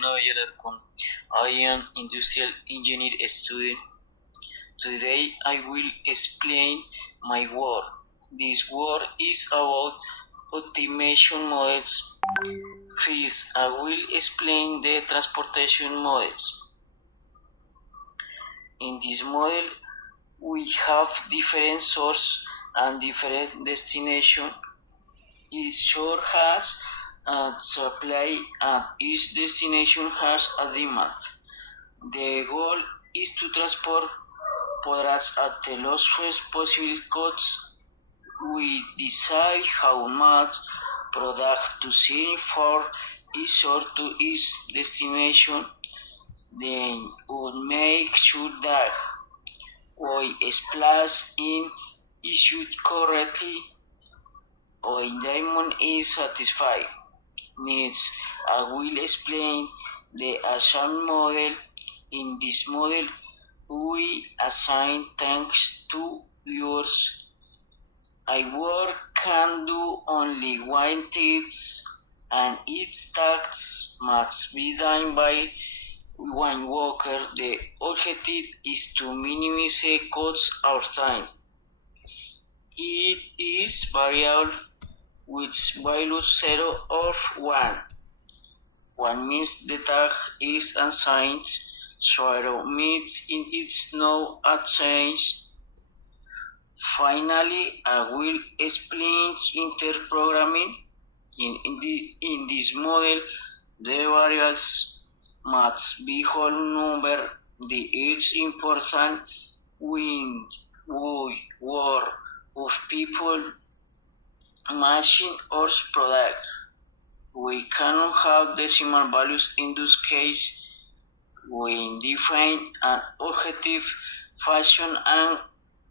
Noyer Alarcón. I am industrial engineer student. Today I will explain my work. This work is about optimization models. First, I will explain the transportation models. In this model, we have different source and different destination. Each source has a supply and each destination has a demand. The goal is to transport products at the lowest possible cost. We decide how much product to send for each source to each destination. Then we make sure that we splash in issued correctly or diamond is satisfied. Next, I will explain the assign model. In this model, we assign tasks to viewers. A work can do only one task, and each task must be done by one worker. The objective is to minimize the cost of time. It is variable with value 0 or 1. 1 means the task is assigned, 0 means it is not assigned. Finally, I will explain interprogramming. In this model, the variables must be whole number. It's important when we work with people, machine, or product. We cannot have decimal values in this case. We define an objective function and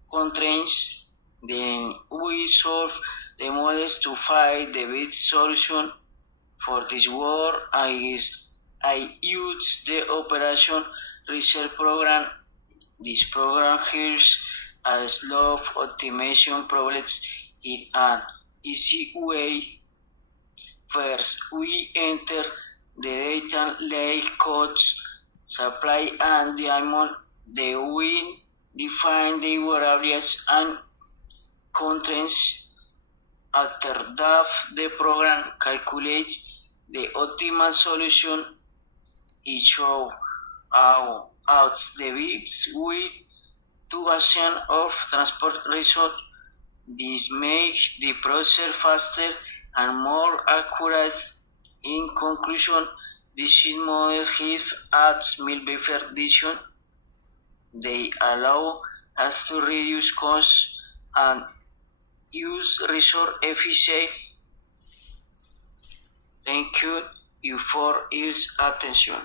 constraints, then we solve the models to find the best solution. For this work, I use the operation research program. This program helps us solve optimization problems in an easy way. First, we enter the data like codes, supply and demand. Then we define the variables and constraints. After that, the program calculates the optimal solution. It shows how out the bits with 2 of transport result. This makes the process faster and more accurate. In conclusion, this model gives us multiple addition. They allow us to reduce costs and use resource efficiently. Thank you for your attention.